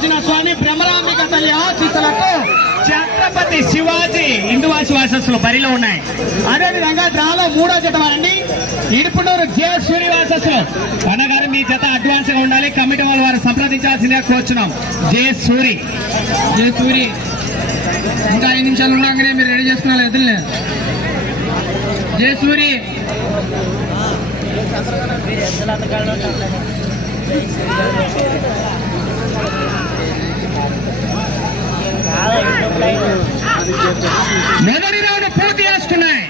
మల్లికార్జున స్వామి భ్రమరాంబిక తల్లి ఆశీస్సులతో ఛత్రపతి శివాజీ హిందువాసి వాసస్సులు బరిలో ఉన్నాయి. అదేవిధంగా డ్రాలో మూడో జత వారండి. ఇడుపునూరు జే సూర్యవాసస్సులు అన్నగారు మీ జత అడ్వాన్స్గా ఉండాలి. కమిటీ వాళ్ళు వారు సంప్రదించాల్సిందిగా కోరుచున్నాం. జే సూరి. జే సూరి. ఇంకా ఐదు నిమిషాలు ఉండగానే మీరు రెడీ చేసుకున్నారు ఎదురులే. జే సూరి. మొదటి రౌండ్ పూర్తి చేసుకున్నాయి.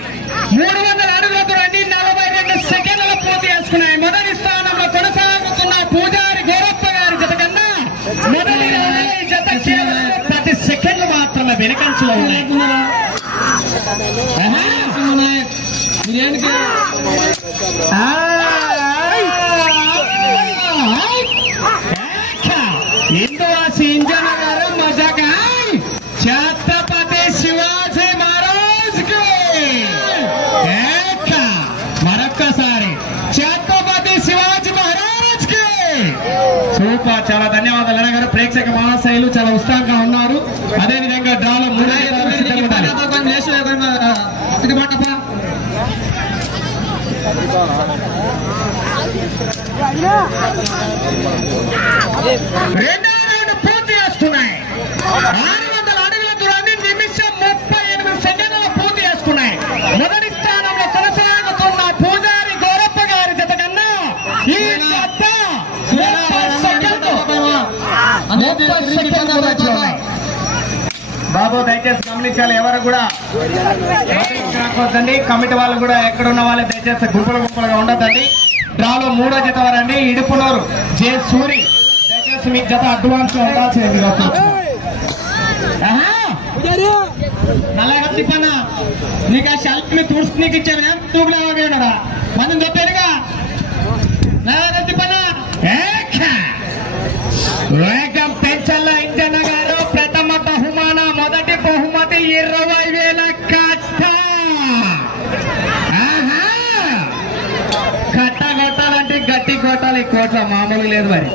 మూడు వందల అడుగుల దూరాన్ని నలభై రెండు సెకండ్ల పూర్తి చేసుకున్నాయి. మొదటి స్థానంలో కొనసాగుతున్న పూజారి గోరప్ప గారి జత కన్నా మొదటి రౌండ్ జత ప్రతి సెకండ్ మాత్రమే వెనుకంచులో ఉన్నాయి. మీరేంటి? ప్రేక్షక మహాశైలు చాలా ఉత్సాహంగా ఉన్నారు. అదే విధంగా డ్రాలో మూడు రెండో రౌండ్ పూర్తి చేసుకున్నాయి ఆరు వందల అడుగుల దూరాన్ని నిమిషం ముప్పై ఎనిమిది సెకండ్ల పూర్తి చేసుకున్నాయి మొదటి బాబు దయచేసి గమనించాలి ఎవరు కూడా రాకపోద్దండి కమిటీ వాళ్ళు కూడా ఎక్కడ ఉన్న వాళ్ళు దయచేసి గుంపులు గుంపులుగా ఉండదండి డ్రాలో మూడో జత వారండి. ఇడుపునూరు జే సూరి. దయచేసి మీ జత అడ్వాన్స్లో ఉండాల్సింది నల్లగా తిప్పన్న. నీకు ఆ షెల్ఫ్ని తుడుచు నీకు ఇచ్చాను. ఉన్నాడా? మనం చెప్పారుగా నల్లగా తిప్పన్న. అట్లా మామూలు లేదు మరి.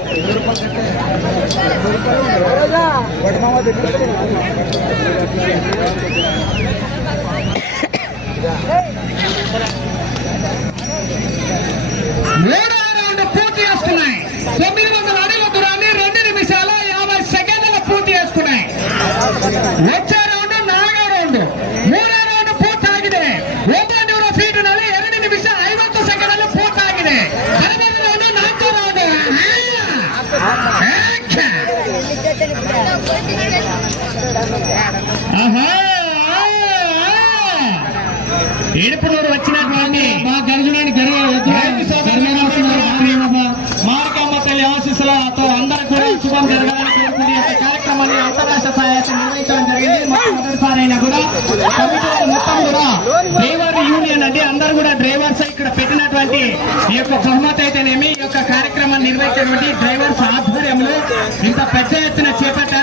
మూడో రౌండ్ పూర్తి చేసుకున్నాయి. తొమ్మిది వందల అడుగుల దూరాన్ని రెండు నిమిషాల యాభై సెకండ్ల పూర్తి చేసుకున్నాయి. వచ్చారు జరిగింది మొట్టమొదటిసారి అయినా కూడా మొత్తం కూడా డ్రైవర్ యూనియన్ అండి అందరు కూడా డ్రైవర్స్ ఇక్కడ పెట్టినటువంటి ఈ యొక్క బహుమతి అయితేనేమి ఈ యొక్క కార్యక్రమాన్ని నిర్వహించినటువంటి డ్రైవర్స్ ఆధ్వర్యంలో ఇంత పెద్ద ఎత్తున చేపట్టారు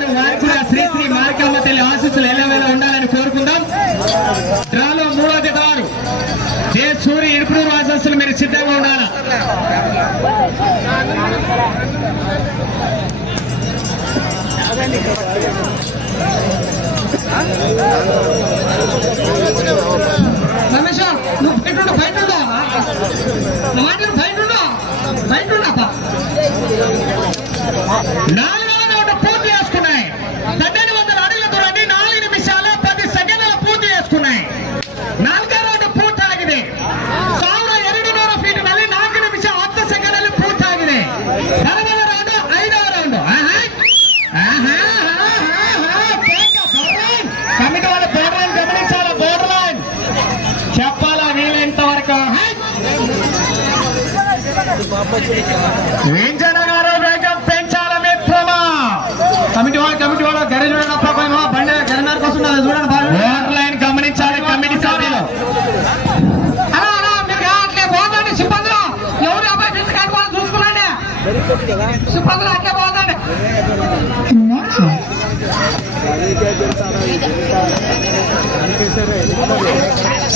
వేంజన గారు వేగం పెంచాల మిత్రమా. కమిటీ వాళ్ళు కమిటీ వాళ్ళు చూడండి పైన బండి చూడండి లైన్ గమనించాలి కమిటీ సభ్యులు. సిబ్బందిలో. అట్లే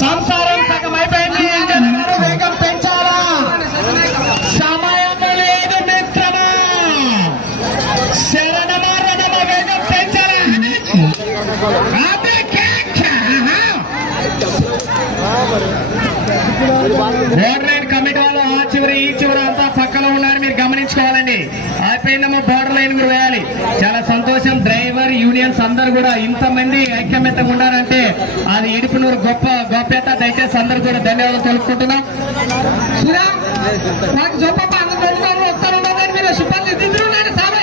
సంసారం బోర్డర్ లైన్ కమిటీ వాళ్ళు ఆ చివరి ఈ చివరి అంతా పక్కలో ఉన్నారు మీరు గమనించుకోవాలండి. అయిపోయిందమ్మా బోర్డర్ లైన్ కూడా వేయాలి. చాలా సంతోషం డ్రైవర్ యూనియన్స్ అందరు కూడా ఇంతమంది ఐక్యమత్యంగా ఉన్నారంటే అది ఇడుపునూరు గొప్ప గొప్పత దయచేసి అందరు కూడా ధన్యవాదాలు తెలుపుకుంటున్నాం. నాకు చెప్పప్ప అందరు వస్తారు మీరు సిబ్బంది దిద్దురున్నాడు సాబా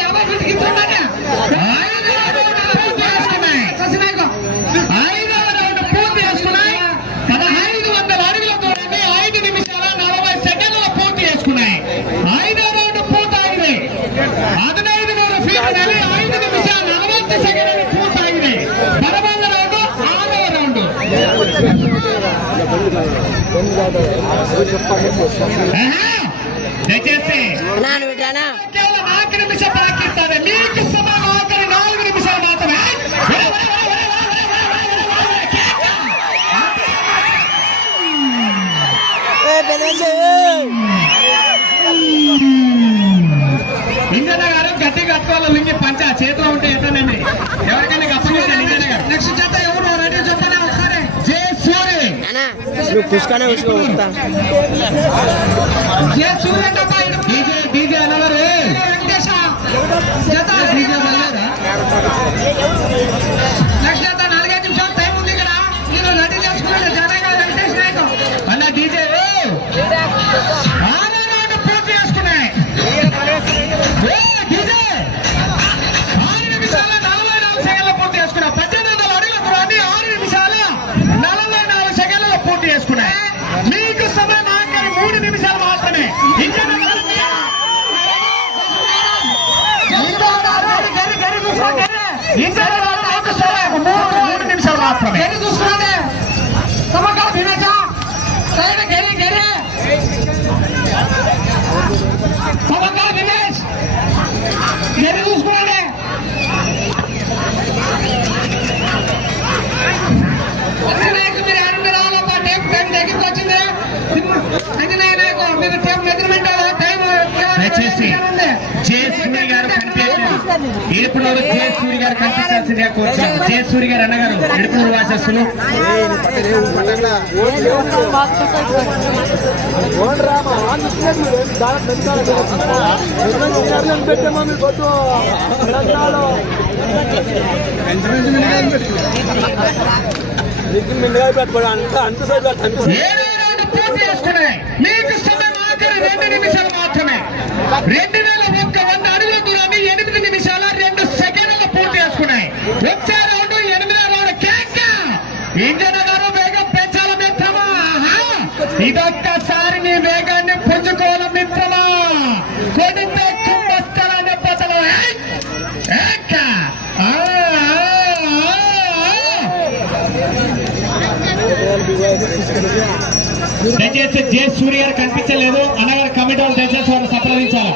దయచేసి మీకు నువ్వు కుసుకానే ఉసుకో మీరు అరుణ్ రావాలబ్బా టైం టైం దగ్గరికి వచ్చింది. అంజనాయ నాయకు మీరు టైం మెజర్మెంట్ టైం దయచేసి జే సూరి గారు ఇప్పుడు జయసూరి గారు కనిపించాల్సిందిగా కోరుతున్నాం జయసూరి గారు అన్నగారు ఏడుపునూరు వాసస్సులు మీకు సమయం ఆఖరి రెండు నిమిషాలు మాత్రమే. రెండు వేల ఒక్క వంద అడుగుల దూరాన్ని ఎనిమిది వచ్చే రౌండ్ ఎనిమిదో రౌండ్. కేక! ఇంజన్ గారు వేగం పెంచాల మిత్రమా? ఇదొక్కసారి నీ వేగాన్ని పుంజుకోవాలి మిత్రమా? కొడితే కుంభస్థలాన్ని పతలు ఏక! దయచేసి జే సూర్య గారు కనిపించలేదు. అన్నగారు కమిటీ వాళ్ళు దయచేసి వారు సంప్రదించాలి.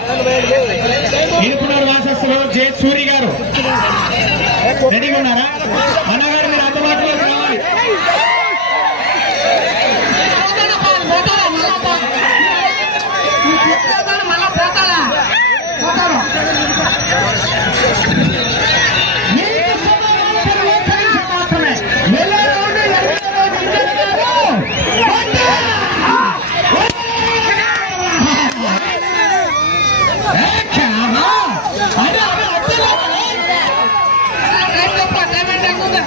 ఇప్పుడు వాసస్సులు జే సూర్య రెడీగా ఉన్నారా? అన్నగారు మీరు అందుబాటులో రావాలి మళ్ళా పోతారా? పోతారు మీకు సమాధానం ఒక్క నిమిషం మాత్రమే వెళ్ళే రౌండ్ ఎనిమిదో రౌండ్ ఇంజన్ గారు. కొట్టు! ఏక! ఆహా! అదే, అదే, అడ్డులో. టైం చెప్ప టైం అంటే ఎక్కువ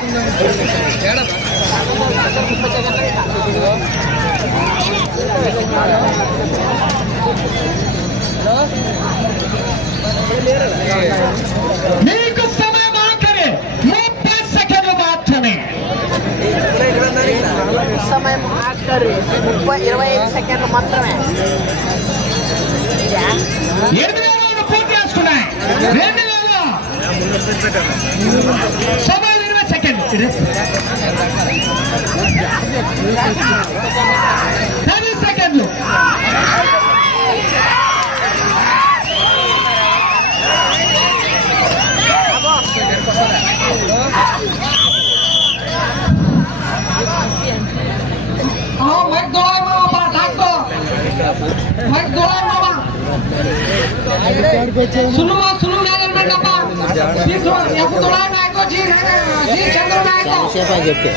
మీకు సమయం ఆఖరి ముప్పై సెకండ్లు మాత్రమే సమయం ఆఖరి ముప్పై ఇరవై ఐదు సెకండ్లు మాత్రమే. పూర్తి చేసుకున్నాయి. రెండు వేల. సమయం ఇరవై సెకండ్ పది సెకండ్లు. Oh, सुनो सुनो नारायण बेटा पापा ठीक हो या को थोड़ा ना को जी जी चंद्र ना को से पा जब के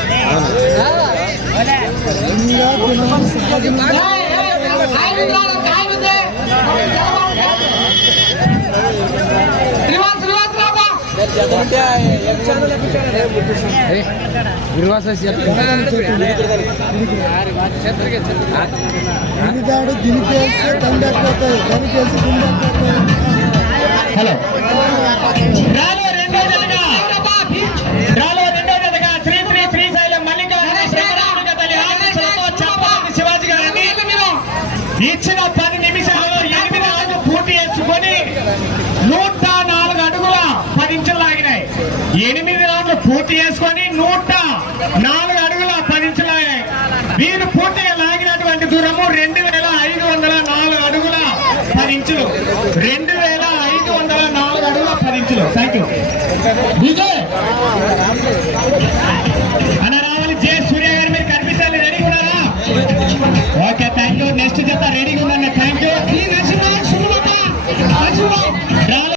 దినికేస్తే దండకపోతాయి దనికేసి దిండకపోతాయి హలో. రాలో రెండో జతగా. రాలో రెండో జతగా శ్రీ శ్రీ శ్రీశైలం మల్లికార్జున శ్రీరామిక తల్లి ఆశీస్సులతో చంపాటి శివాజీ గారిని ఇచ్చిన పది నిమిషాల్లో ఎనిమిది అడుగులు పూర్తి చేసుకొని నూట నాలుగు అడుగుల పది ఇంచులు లాగినాయి. ఎనిమిది రౌండ్లు పూర్తి చేసుకొని నూట నాలుగు అడుగుల పది ఇంచులు లాగాయి వీరు పూర్తిగా లాగినటువంటి దూరము రెండు వేల ఐదు వందల నాలుగు అడుగుల పది ఇంచులు.